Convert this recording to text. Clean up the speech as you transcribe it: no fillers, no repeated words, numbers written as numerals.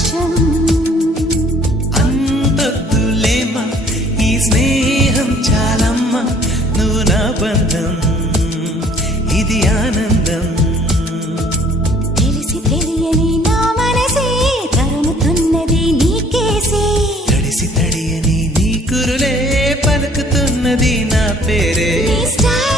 పరవశం. అంతొద్దులేమా ఈ స్నేహం చాలమ్మా, నువ్వు నా బంధం, ఇది ఆనందం. తెలిసి తెలియని నా మనసే తరుముతున్నది నీకేసే, తడిసి తడియని నీ కురులే పలుకుతున్నది నా పేరే. నీ స్టైల్